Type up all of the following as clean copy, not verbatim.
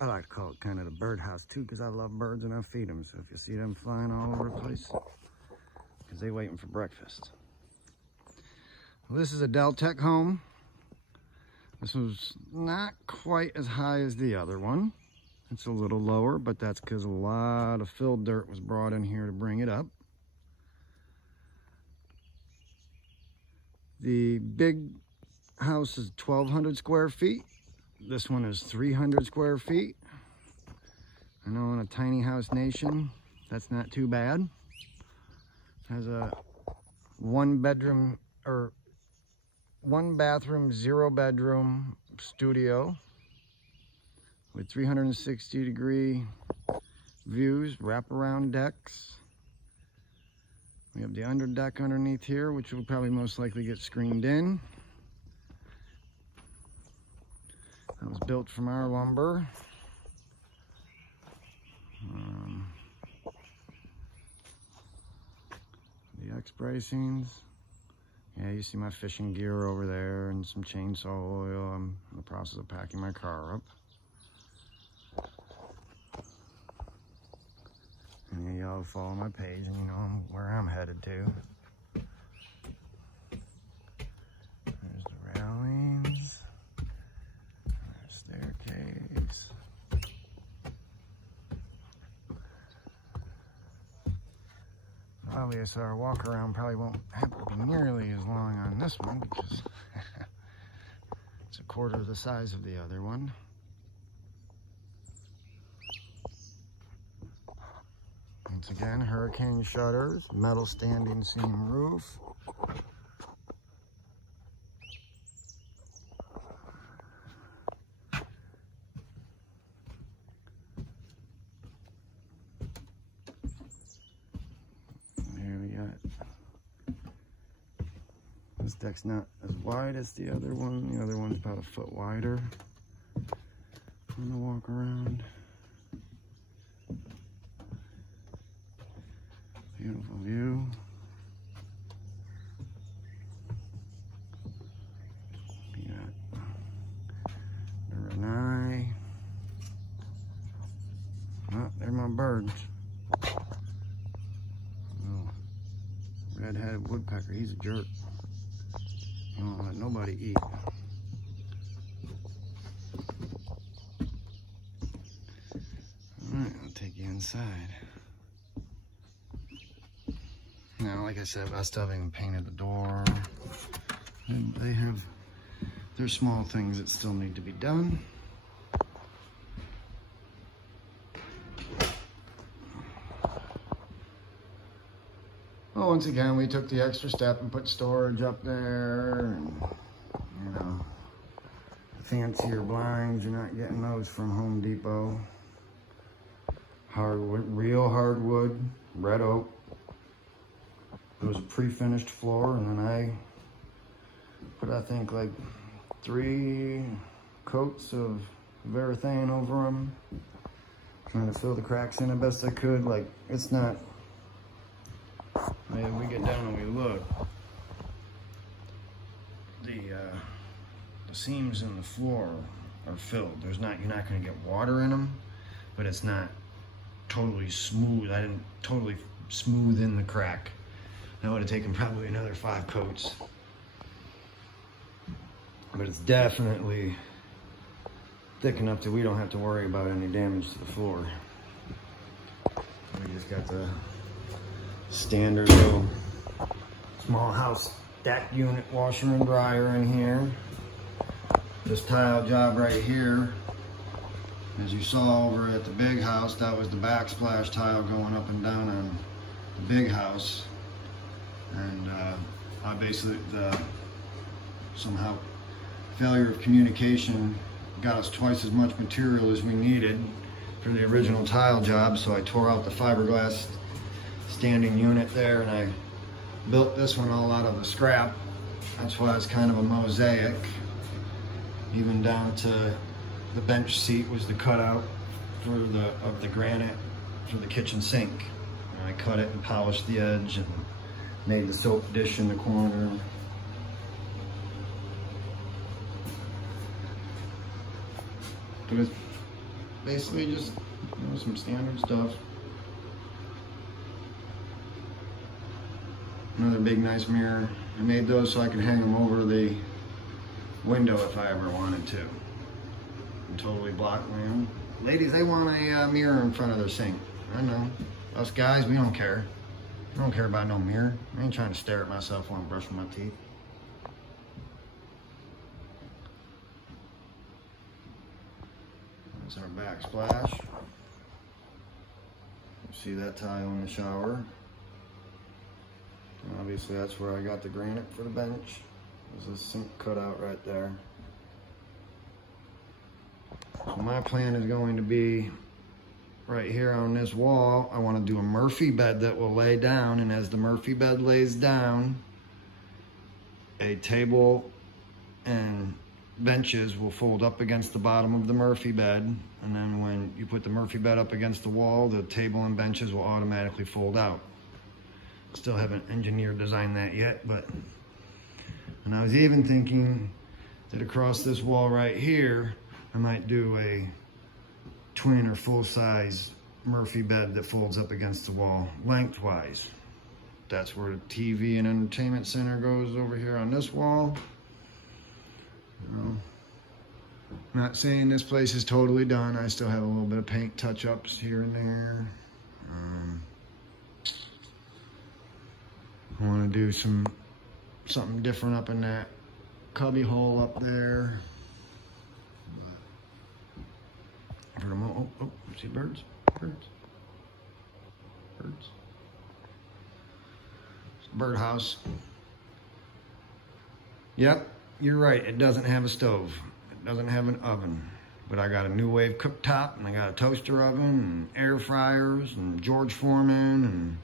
I like to call it kind of the birdhouse too, because I love birds and I feed them. So if you see them flying all over the place, because they waiting for breakfast. Well, this is a Deltec home. This was not quite as high as the other one. It's a little lower, but that's because a lot of filled dirt was brought in here to bring it up. The big house is 1,200 square feet. This one is 300 square feet. I know in a tiny house nation, that's not too bad. Has a one bathroom, 0 bedroom studio with 360-degree views, wraparound decks. We have the under deck underneath here, which will probably most likely get screened in. That was built from our lumber. The X-bracings. Yeah, you see my fishing gear over there and some chainsaw oil. I'm in the process of packing my car up. And y'all follow my page and you know where I'm headed to. There's the railings. There's staircase. Obviously our walk around probably won't have to be nearly as long on this one because it's a quarter of the size of the other one. Once again, hurricane shutters, metal standing seam roof. There we got, this deck's not as wide as the other one. The other one's about a foot wider. I'm gonna walk around. Beautiful view. We got the lanai. Oh, there my birds. Oh, red-headed woodpecker, he's a jerk. He won't let nobody eat. Alright, I'll take you inside. Now, like I said, I still haven't even painted the door. And they have their small things that still need to be done. Well, once again, we took the extra step and put storage up there. And, you know, fancier blinds, you're not getting those from Home Depot. Hardwood, real hardwood, red oak. It was a pre-finished floor, and then I put, I think, like 3 coats of Varathane over them, trying to fill the cracks in the best I could. Like, it's not, I mean, we get down and we look, the seams in the floor are filled. You're not going to get water in them, but it's not totally smooth. I didn't totally smooth in the crack. That would have taken probably another 5 coats. But it's definitely thick enough that we don't have to worry about any damage to the floor. We just got the standard little small house deck unit washer and dryer in here. This tile job right here, as you saw over at the big house, that was the backsplash tile going up and down on the big house. And I basically, somehow, failure of communication got us twice as much material as we needed for the original tile job. So I tore out the fiberglass standing unit there and I built this one all out of the scrap. That's why it's kind of a mosaic. Even down to the bench seat was the cutout of the granite for the kitchen sink. And I cut it and polished the edge and made the soap dish in the corner. But basically just, you know, some standard stuff. Another big nice mirror. I made those so I could hang them over the window if I ever wanted to. And totally block them. Ladies, they want a mirror in front of their sink. I know. Us guys, we don't care. We don't care about no mirror. I ain't trying to stare at myself while I'm brushing my teeth. That's our backsplash. See that tile in the shower. And obviously that's where I got the granite for the bench. There's a sink cutout right there. So my plan is going to be right here on this wall. I want to do a Murphy bed that will lay down, and as the Murphy bed lays down, a table and benches will fold up against the bottom of the Murphy bed, and then when you put the Murphy bed up against the wall, the table and benches will automatically fold out. Still haven't engineered designed that yet, but, and I was even thinking that across this wall right here, I might do a twin or full-size Murphy bed that folds up against the wall lengthwise. That's where the TV and entertainment center goes over here on this wall. I'm not saying this place is totally done. I still have a little bit of paint touch-ups here and there. I want to do something different up in that cubby hole up there. For the moment, oh, see birds? Birds. Birds. It's a birdhouse. Yep, you're right. It doesn't have a stove. It doesn't have an oven. But I got a New Wave cooktop, and I got a toaster oven, and air fryers, and George Foreman, and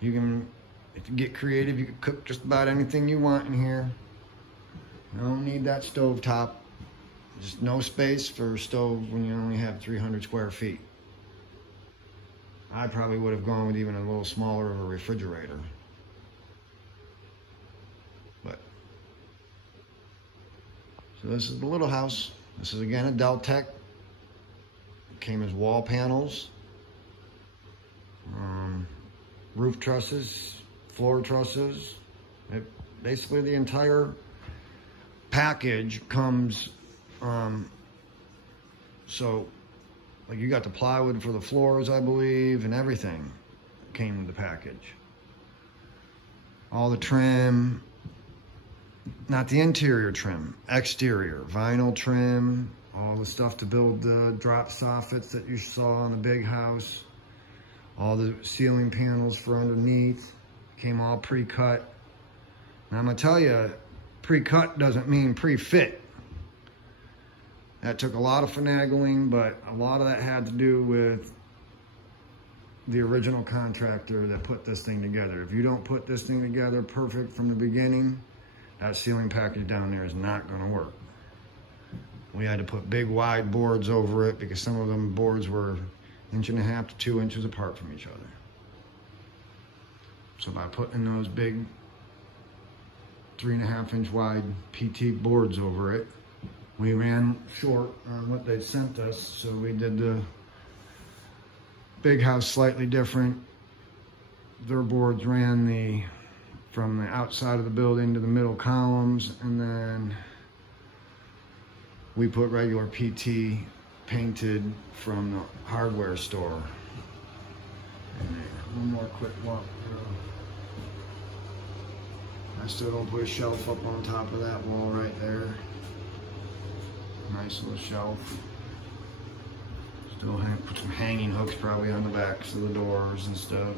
you can, if you get creative, you can cook just about anything you want in here. I don't need that stove top. Just no space for a stove when you only have 300 square feet. I probably would have gone with even a little smaller of a refrigerator. But, so this is the little house. This is again a Deltec. It came as wall panels, roof trusses, floor trusses. Basically the entire package comes, so like you got the plywood for the floors, I believe, and everything came with the package. All the trim, not the interior trim, exterior, vinyl trim, all the stuff to build the drop soffits that you saw on the big house, all the ceiling panels for underneath, came all pre-cut. And I'm gonna tell you, pre-cut doesn't mean pre-fit. That took a lot of finagling, but a lot of that had to do with the original contractor that put this thing together. If you don't put this thing together perfect from the beginning, that ceiling package down there is not gonna work. We had to put big wide boards over it because some of them boards were 1.5 to 2 inches apart from each other. So by putting those big 3.5 inch wide PT boards over it, we ran short on what they sent us, so we did the big house slightly different. Their boards ran from the outside of the building to the middle columns, and then we put regular PT painted from the hardware store. And one more quick walk through. I still don't put a shelf up on top of that wall right there. Nice little shelf. Still put some hanging hooks probably on the backs of the doors and stuff.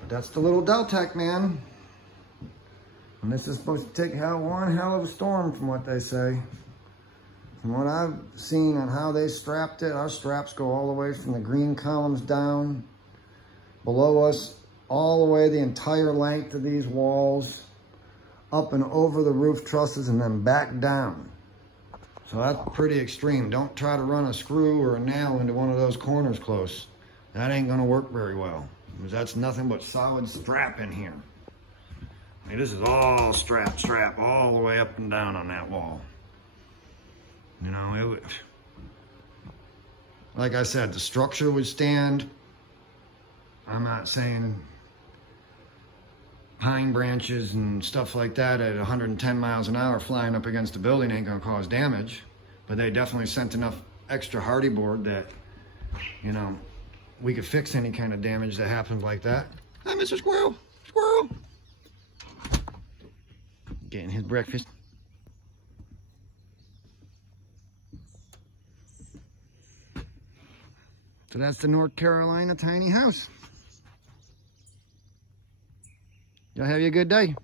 But that's the little Deltec, man. And this is supposed to take one hell of a storm from what they say. From what I've seen on how they strapped it, our straps go all the way from the green columns down below us, all the way the entire length of these walls, up and over the roof trusses and then back down. So that's pretty extreme. Don't try to run a screw or a nail into one of those corners close. That ain't gonna work very well, because that's nothing but solid strap in here. Hey, this is all strap all the way up and down on that wall. You know, it would, like I said, the structure would stand. I'm not saying pine branches and stuff like that at 110 miles an hour flying up against the building ain't gonna cause damage, but they definitely sent enough extra hardy board that, you know, we could fix any kind of damage that happens like that. Hi, Mr. Squirrel. Squirrel. Getting his breakfast. So that's the North Carolina tiny house. Y'all have a good day.